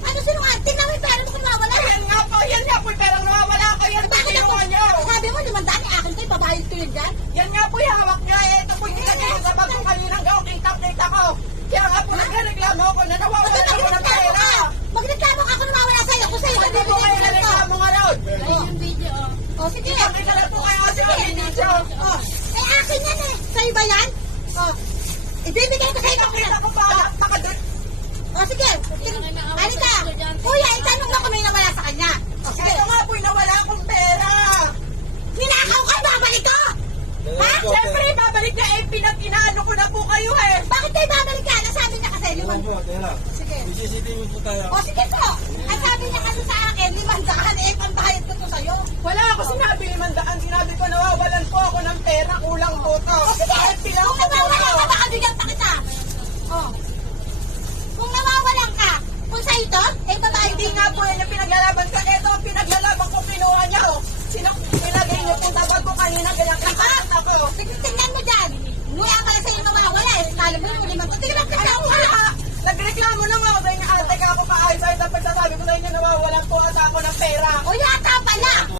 Ano sinungaling namin pera mo kung nawawala? Yan nga po, perang nawawala ko. Yan po Bakit ako? kinuha nyo. Sabi mo, 500 akin kayo, babayad ko yun dyan. Yan nga po, hawak niya. Ito po yung kasi sa bag ko kaninang gaw. Kita ko. Kaya nga po nagreklamo ako na nawawala ako ng pera. Magreklamo ka ako nawawala sa'yo. Kung sa'yo, Hindi po kayo nagreklamo nga raw. yung video, oh. Sige. Pakita na po kayo kasi video. Oh, akin yan eh. Sa'yo ba yan? Oh, ibibigay ko sa'yo. Kita ko pa. Nakadun. Oh, sige. Halika. Kuya, itanong mo kung may nawala sa kanya. Oh, sige. Ito nga po, nawala akong pera. Ninakaw ka, babalik ko! Ha? Siyempre, babalik na eh. Pinag-inaano ko na po kayo eh. Bakit kayo babalik ka? Nasabi niya kasi, Ewan po, tela. Sige. CCTV po tayo. O sige po. Ang sabi niya kasi sa akin, 500 eh, pambayad ko to sa'yo. Wala ako sinabi 500. Sinabi ko nawawalan po ako ng pera. Kulang po to. O sige, Kahit kung pilang ko po nawawala